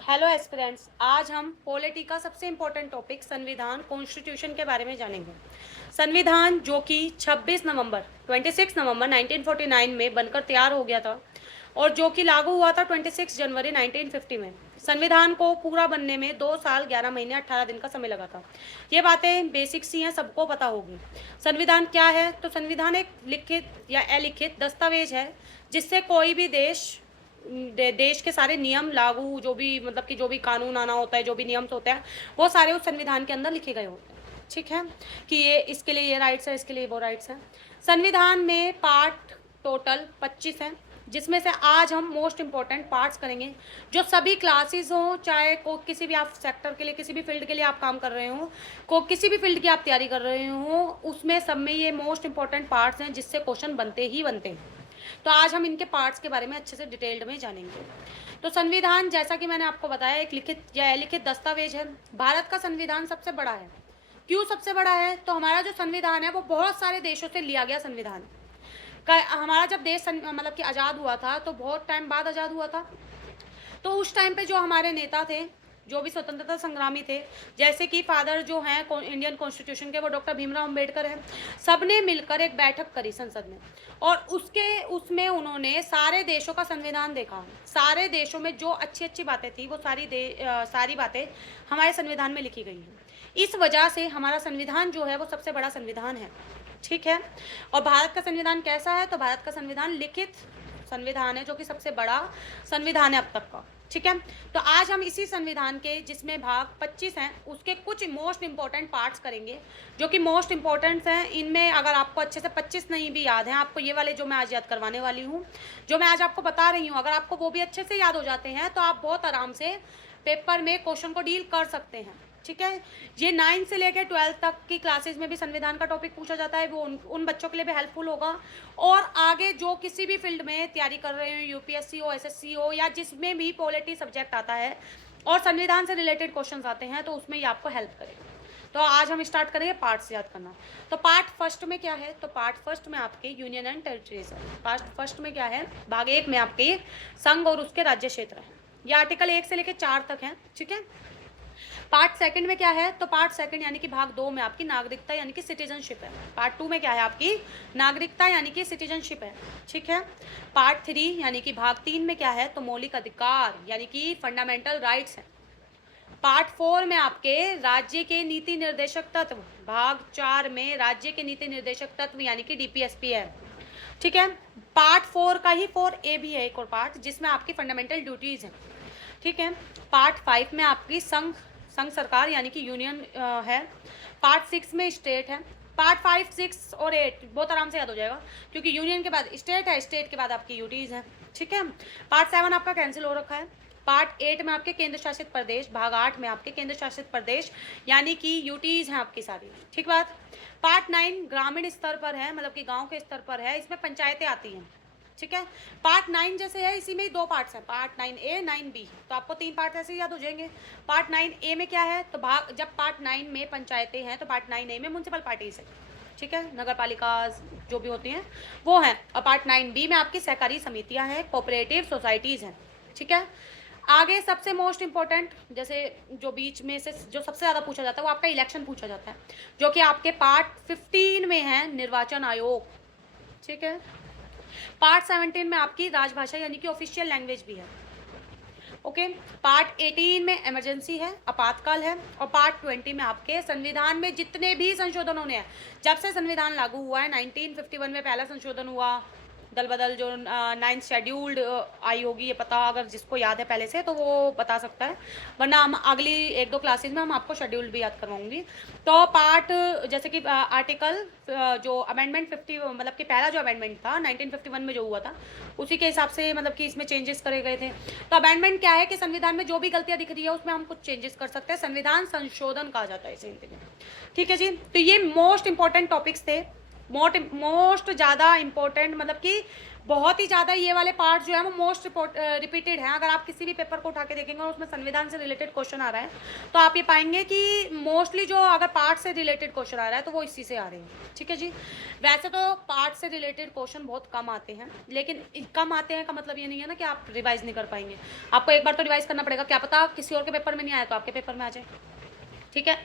Hello aspirants, आज हम polity का सबसे इम्पोर्टेंट टॉपिक संविधान कॉन्स्टिट्यूशन के बारे में जानेंगे। संविधान जो कि 26 नवंबर 1949 में बनकर तैयार हो गया था और जो कि लागू हुआ था 26 जनवरी 1950 में। संविधान को पूरा बनने में 2 साल 11 महीने 18 दिन का समय लगा था। ये बातें बेसिक सी हैं, सबको पता होगी। संविधान क्या है? तो संविधान एक लिखित या अलिखित दस्तावेज है जिससे कोई भी देश के सारे नियम लागू, जो भी मतलब कि जो भी कानून आना होता है, जो भी नियम होते हैं, वो सारे उस संविधान के अंदर लिखे गए होते हैं। ठीक है कि ये इसके लिए ये राइट्स है, इसके लिए वो राइट्स हैं। संविधान में पार्ट टोटल 25 हैं, जिसमें से आज हम मोस्ट इम्पोर्टेंट पार्ट्स करेंगे जो सभी क्लासेस हों, चाहे को किसी भी आप सेक्टर के लिए, किसी भी फील्ड के लिए आप काम कर रहे हो, को किसी भी फील्ड की आप तैयारी कर रहे हो, उसमें सब में ये मोस्ट इम्पोर्टेंट पार्ट्स हैं जिससे क्वेश्चन बनते ही बनते हैं। तो आज हम इनके पार्ट्स के बारे में अच्छे से डिटेल्ड में जानेंगे। तो संविधान, जैसा कि मैंने आपको बताया, एक लिखित या अलिखित दस्तावेज है। भारत का संविधान सबसे बड़ा है। क्यों सबसे बड़ा है? तो हमारा जो संविधान है वो बहुत सारे देशों से लिया गया संविधान का। हमारा जब देश मतलब कि आज़ाद हुआ था तो बहुत टाइम बाद आज़ाद हुआ था। तो उस टाइम पे जो हमारे नेता थे, जो भी स्वतंत्रता संग्रामी थे, जैसे कि फादर जो हैं इंडियन कॉन्स्टिट्यूशन के, वो डॉक्टर भीमराव अम्बेडकर हैं। सबने मिलकर एक बैठक करी संसद में और उसमें उन्होंने सारे देशों का संविधान देखा। सारे देशों में जो अच्छी अच्छी बातें थी वो सारी बातें हमारे संविधान में लिखी गई हैं। इस वजह से हमारा संविधान जो है वो सबसे बड़ा संविधान है। ठीक है। और भारत का संविधान कैसा है? तो भारत का संविधान लिखित संविधान है, जो कि सबसे बड़ा संविधान है अब तक का। ठीक है। तो आज हम इसी संविधान के, जिसमें भाग 25 हैं, उसके कुछ मोस्ट इंपॉर्टेंट पार्ट्स करेंगे जो कि मोस्ट इंपॉर्टेंट हैं। इनमें अगर आपको अच्छे से 25 नहीं भी याद हैं, आपको ये वाले जो मैं आज याद करवाने वाली हूँ, जो मैं आज आपको बता रही हूँ, अगर आपको वो भी अच्छे से याद हो जाते हैं तो आप बहुत आराम से पेपर में क्वेश्चन को डील कर सकते हैं। ठीक है। ये 9 से लेकर 12 तक की क्लासेज में भी संविधान का टॉपिक पूछा जाता है, वो उन बच्चों के लिए भी हेल्पफुल होगा। और आगे जो किसी भी फील्ड में तैयारी कर रहे हो, यूपीएससी हो, एसएससी हो, या जिसमें भी पॉलिटी सब्जेक्ट आता है और संविधान से रिलेटेड क्वेश्चंस आते हैं, तो उसमें ये आपको हेल्प करेगा। तो आज हम स्टार्ट करेंगे पार्ट्स याद करना। तो पार्ट फर्स्ट में क्या है? तो पार्ट फर्स्ट में आपके यूनियन एंड टेरिटरीज है। पार्ट फर्स्ट में क्या है? भाग 1 में आपके संघ और उसके राज्य क्षेत्र है। ये आर्टिकल 1 से लेकर 4 तक है। ठीक है। पार्ट सेकंड में क्या है? तो पार्ट सेकंड यानी कि भाग 2 में आपकी नागरिकता यानी कि सिटीजनशिप है। पार्ट 2 में क्या है? आपकी नागरिकता यानी कि सिटीजनशिप है। ठीक है। पार्ट 3 यानी कि भाग 3 में क्या है? तो मौलिक अधिकार यानी कि फंडामेंटल राइट्स है। पार्ट 4 में आपके राज्य के नीति निर्देशक तत्व, भाग 4 में राज्य के नीति निर्देशक तत्व यानी कि डीपीएसपी है। ठीक है। पार्ट 4 का ही 4A भी है, एक और पार्ट, जिसमें आपकी फंडामेंटल ड्यूटीज है। ठीक है। पार्ट 5 में आपकी संघ सरकार यानी कि यूनियन है। पार्ट 6 में स्टेट है। पार्ट 5, 6 और 8 बहुत आराम से याद हो जाएगा, क्योंकि यूनियन के बाद स्टेट है, स्टेट के बाद आपकी यूटीज है। ठीक है। पार्ट 7 आपका कैंसिल हो रखा है। पार्ट 8 में आपके केंद्र शासित प्रदेश, भाग 8 में आपके केंद्र शासित प्रदेश यानी कि यूटीज हैं आपकी सारी। ठीक बात। पार्ट 9 ग्रामीण स्तर पर है, मतलब कि गांव के स्तर पर है, इसमें पंचायतें आती हैं। ठीक है। पार्ट 9 जैसे है, इसी में ही 2 पार्ट्स हैं, पार्ट 9A 9B, तो आपको 3 पार्ट ऐसे याद हो जाएंगे। पार्ट 9A में क्या है? तो भाग जब पार्ट 9 में पंचायतें हैं तो पार्ट 9A में म्यूनसिपल पार्टीज है। ठीक है। नगर पालिका जो भी होती हैं वो हैं। और पार्ट 9B में आपकी सहकारी समितियां हैं, कोऑपरेटिव सोसाइटीज हैं। ठीक है। आगे सबसे मोस्ट इंपॉर्टेंट, जैसे जो बीच में से जो सबसे ज़्यादा पूछा जाता है, वो आपका इलेक्शन पूछा जाता है, जो कि आपके पार्ट 15 में है, निर्वाचन आयोग। ठीक है। पार्ट 17 में आपकी राजभाषा यानी कि ऑफिशियल लैंग्वेज भी है। ओके। पार्ट 18 में इमरजेंसी है, आपातकाल है। और पार्ट 20 में आपके संविधान में जितने भी संशोधन होने हैं, जब से संविधान लागू हुआ है, 1951 में पहला संशोधन हुआ, दल बदल जो 9th शेड्यूल्ड आई होगी, ये पता अगर जिसको याद है पहले से तो वो बता सकता है, वरना हम अगली 1-2 क्लासेज में हम आपको शेड्यूल्ड भी याद करवाऊंगी। तो पार्ट जैसे कि आर्टिकल जो अमेंडमेंट 50, मतलब कि पहला जो अमेंडमेंट था 1951 में जो हुआ था, उसी के हिसाब से मतलब कि इसमें चेंजेस करे गए थे। तो अमेंडमेंट क्या है कि संविधान में जो भी गलतियां दिख रही है उसमें हम कुछ चेंजेस कर सकते हैं, संविधान संशोधन कहा जाता है इसे हिंदी में। ठीक है जी। तो ये मोस्ट इंपॉर्टेंट टॉपिक्स थे मोस्ट ज़्यादा इम्पोर्टेंट, मतलब कि बहुत ही ज़्यादा ये वाले पार्ट जो है वो मोस्ट रिपीटेड हैं। अगर आप किसी भी पेपर को उठा के देखेंगे और उसमें संविधान से रिलेटेड क्वेश्चन आ रहा है तो आप ये पाएंगे कि मोस्टली जो अगर पार्ट से रिलेटेड क्वेश्चन आ रहा है तो वो इसी से आ रहे हैं। ठीक है जी। वैसे तो पार्ट से रिलेटेड क्वेश्चन बहुत कम आते हैं, लेकिन कम आते हैं का मतलब ये नहीं है ना कि आप रिवाइज नहीं कर पाएंगे। आपको एक बार तो रिवाइज करना पड़ेगा, क्या पता किसी और के पेपर में नहीं आया तो आपके पेपर में आ जाए। ठीक है,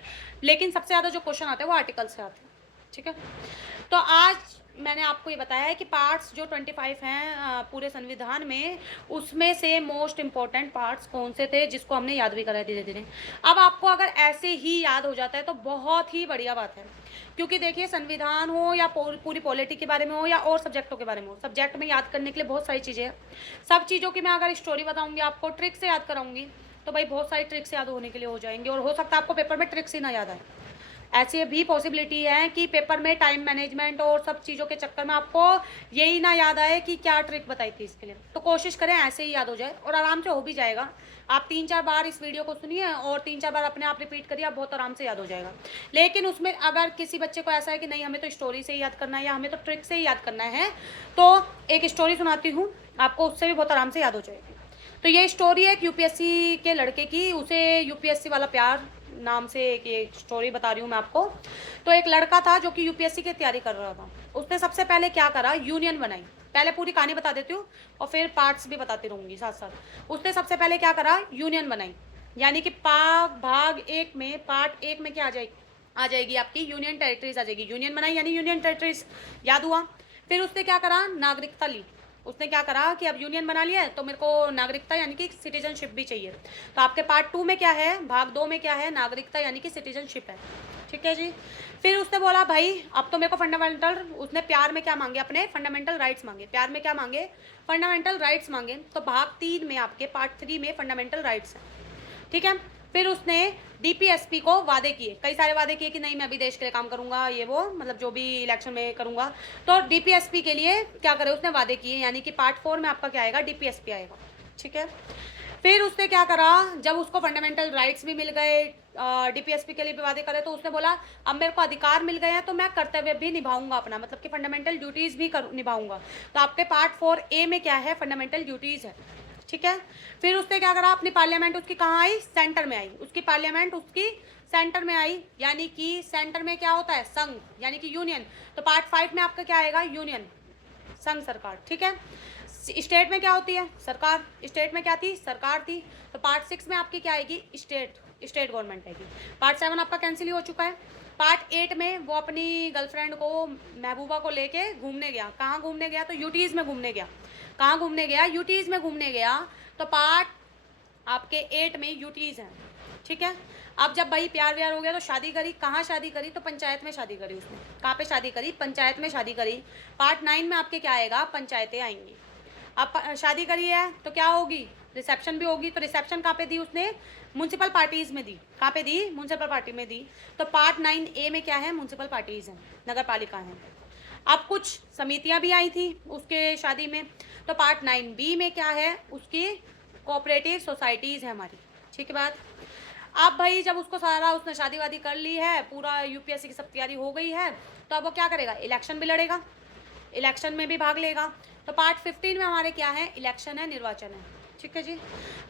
लेकिन सबसे ज़्यादा जो क्वेश्चन आते हैं वो आर्टिकल से आते हैं। ठीक है, तो आज मैंने आपको ये बताया है कि पार्ट्स जो 25 हैं पूरे संविधान में, उसमें से मोस्ट इम्पॉर्टेंट पार्ट्स कौन से थे जिसको हमने याद भी करा धीरे धीरे। अब आपको अगर ऐसे ही याद हो जाता है तो बहुत ही बढ़िया बात है, क्योंकि देखिए संविधान हो या पूरी पॉलिटी के बारे में हो या और सब्जेक्टों के बारे में हो, सब्जेक्ट में याद करने के लिए बहुत सारी चीज़ें हैं। सब चीज़ों की मैं अगर स्टोरी बताऊँगी, आपको ट्रिक से याद कराऊँगी, तो भाई बहुत सारी ट्रिक्स याद होने के लिए हो जाएंगे, और हो सकता है आपको पेपर में ट्रिक्स ही ना याद आए। ऐसी भी पॉसिबिलिटी है कि पेपर में टाइम मैनेजमेंट और सब चीज़ों के चक्कर में आपको यही ना याद आए कि क्या ट्रिक बताई थी इसके लिए। तो कोशिश करें ऐसे ही याद हो जाए, और आराम से हो भी जाएगा। आप 3-4 बार इस वीडियो को सुनिए और 3-4 बार अपने आप रिपीट करिए, आप बहुत आराम से याद हो जाएगा। लेकिन उसमें अगर किसी बच्चे को ऐसा है कि नहीं हमें तो स्टोरी से ही याद करना है या हमें तो ट्रिक से ही याद करना है, तो एक स्टोरी सुनाती हूँ आपको, उससे भी बहुत आराम से याद हो जाएगी। तो ये स्टोरी है एक यूपीएससी के लड़के की, उसे यूपीएससी वाला प्यार नाम से एक स्टोरी बता रही हूँ मैं आपको। तो एक लड़का था जो कि यूपीएससी की तैयारी कर रहा था। उसने सबसे पहले क्या करा, यूनियन बनाई। पहले पूरी कहानी बता देती हूँ और फिर पार्ट्स भी बताती रहूँगी साथ साथ। उसने सबसे पहले क्या करा, यूनियन बनाई, यानी कि भाग 1 में, पार्ट 1 में क्या आ जाएगी आपकी यूनियन टेरिटरीज आ जाएगी। यूनियन बनाई यानी यूनियन टेरिटरीज याद हुआ। फिर उसने क्या करा, नागरिकता ली। उसने क्या करा कि अब यूनियन बना लिया है तो मेरे को नागरिकता यानी कि सिटीजनशिप भी चाहिए। तो आपके पार्ट 2 में क्या है, भाग 2 में क्या है, नागरिकता यानी कि सिटीजनशिप है। ठीक है जी। फिर उसने बोला भाई अब तो मेरे को फंडामेंटल, उसने प्यार में क्या मांगे, अपने फंडामेंटल राइट्स मांगे। प्यार में क्या मांगे, फंडामेंटल राइट्स मांगे। तो भाग 3 में आपके पार्ट 3 में फंडामेंटल राइट्स है। ठीक है। फिर उसने डीपीएसपी को वादे किए, कई सारे वादे किए कि नहीं मैं भी देश के लिए काम करूंगा, ये वो मतलब जो भी इलेक्शन में करूंगा। तो डीपीएसपी के लिए क्या करे, उसने वादे किए, यानी कि पार्ट 4 में आपका क्या आएगा, डीपीएसपी आएगा। ठीक है। फिर उसने क्या करा, जब उसको फंडामेंटल राइट्स भी मिल गए, डीपीएसपी के लिए भी वादे करे, तो उसने बोला अब मेरे को अधिकार मिल गए हैं तो मैं कर्तव्य भी निभाऊंगा अपना, मतलब कि फंडामेंटल ड्यूटीज भी निभाऊंगा। तो आपके पार्ट 4A में क्या है, फंडामेंटल ड्यूटीज है। ठीक है। फिर उसने क्या करा, अपनी पार्लियामेंट उसकी कहाँ आई, सेंटर में आई। उसकी पार्लियामेंट उसकी सेंटर में आई, यानी कि सेंटर में क्या होता है, संघ यानी कि यूनियन। तो पार्ट 5 में आपका क्या आएगा, यूनियन, संघ सरकार। ठीक है। स्टेट में क्या होती है, सरकार। स्टेट में क्या थी, सरकार थी। तो पार्ट 6 में आपकी क्या आएगी, स्टेट गवर्नमेंट आएगी। पार्ट 7 आपका कैंसिल ही हो चुका है। पार्ट 8 में वो अपनी गर्लफ्रेंड को, महबूबा को लेके घूमने गया। कहाँ घूमने गया, तो यूटीज में घूमने गया। कहाँ घूमने गया, यूटीज में घूमने गया। तो पार्ट आपके 8 में यूटीज हैं। ठीक है। अब जब भाई प्यार व्यार हो गया तो शादी करी। कहाँ शादी करी, तो पंचायत में शादी करी उसने। कहाँ पे शादी करी, पंचायत में शादी करी। पार्ट 9 में आपके क्या आएगा, पंचायतें आएंगी। अब शादी करी है तो क्या होगी, रिसेप्शन भी होगी। तो रिसेप्शन कहाँ पे दी उसने, म्यूनसिपल पार्टीज में दी। कहाँ पे दी, म्यूनसिपल पार्टी में दी। तो पार्ट 9A में क्या है, म्यूनसिपल पार्टीज हैं, नगर पालिका हैं। अब कुछ समितियां भी आई थी उसके शादी में। तो पार्ट 9B में क्या है, उसकी कोऑपरेटिव सोसाइटीज़ है हमारी। ठीक है बात। अब भाई जब उसको सारा, उसने शादी वादी कर ली है, पूरा यूपीएससी की सब तैयारी हो गई है, तो अब वो क्या करेगा, इलेक्शन भी लड़ेगा, इलेक्शन में भी भाग लेगा। तो पार्ट 15 में हमारे क्या है, इलेक्शन है, निर्वाचन है। ठीक है जी।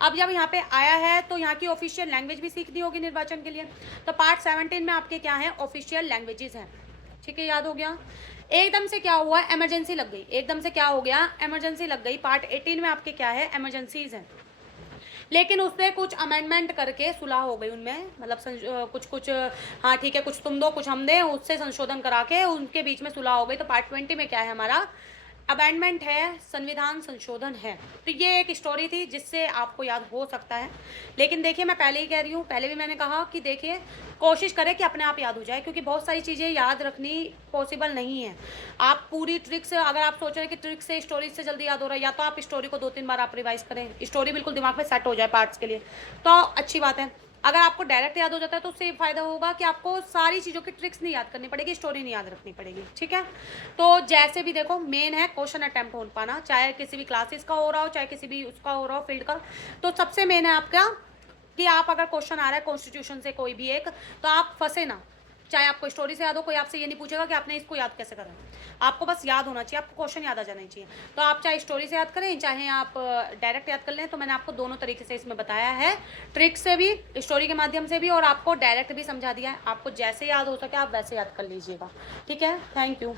अब जब यहाँ पे आया है तो यहाँ की ऑफिशियल लैंग्वेज भी सीखनी होगी निर्वाचन के लिए। तो पार्ट 17 में आपके क्या है, ऑफिशियल लैंग्वेजेस हैं। ठीक है, याद हो गया। एकदम से क्या हुआ, इमरजेंसी लग गई। एकदम से क्या हो गया, इमरजेंसी लग गई। पार्ट 18 में आपके क्या है, इमरजेंसीज हैं। लेकिन उसने कुछ अमेंडमेंट करके सुलह हो गई उनमें, मतलब कुछ हाँ ठीक है, कुछ तुम दो कुछ हम दें, उससे संशोधन करा के उनके बीच में सुलह हो गई। तो पार्ट 20 में क्या है हमारा, अमेंडमेंट है, संविधान संशोधन है। तो ये एक स्टोरी थी जिससे आपको याद हो सकता है। लेकिन देखिए मैं पहले ही कह रही हूँ, पहले भी मैंने कहा कि देखिए कोशिश करें कि अपने आप याद हो जाए, क्योंकि बहुत सारी चीज़ें याद रखनी पॉसिबल नहीं है। आप पूरी ट्रिक से, अगर आप सोच रहे हैं कि ट्रिक से स्टोरी से जल्दी याद हो रहा है, या तो आप स्टोरी को 2-3 बार आप रिवाइज करें, स्टोरी बिल्कुल दिमाग में सेट हो जाए पार्ट्स के लिए, तो अच्छी बात है। अगर आपको डायरेक्ट याद हो जाता है तो उससे फायदा होगा कि आपको सारी चीज़ों की ट्रिक्स नहीं याद करनी पड़ेगी, स्टोरी नहीं याद रखनी पड़ेगी। ठीक है। तो जैसे भी देखो, मेन है क्वेश्चन अटेम्प्ट हो पाना, चाहे किसी भी क्लासेस का हो रहा हो, चाहे किसी भी उसका हो रहा हो फील्ड का। तो सबसे मेन है आपका कि आप अगर क्वेश्चन आ रहा है कॉन्स्टिट्यूशन से कोई भी एक, तो आप फंसे ना, चाहे आपको स्टोरी से याद हो, कोई आपसे ये नहीं पूछेगा कि आपने इसको याद कैसे करा। आपको बस याद होना चाहिए, आपको क्वेश्चन याद आ जाना चाहिए। तो आप चाहे स्टोरी से याद करें, चाहे आप डायरेक्ट याद कर लें। तो मैंने आपको दोनों तरीके से इसमें बताया है, ट्रिक से भी, स्टोरी के माध्यम से भी, और आपको डायरेक्ट भी समझा दिया है। आपको जैसे याद हो सके आप वैसे याद कर लीजिएगा। ठीक है, थैंक यू।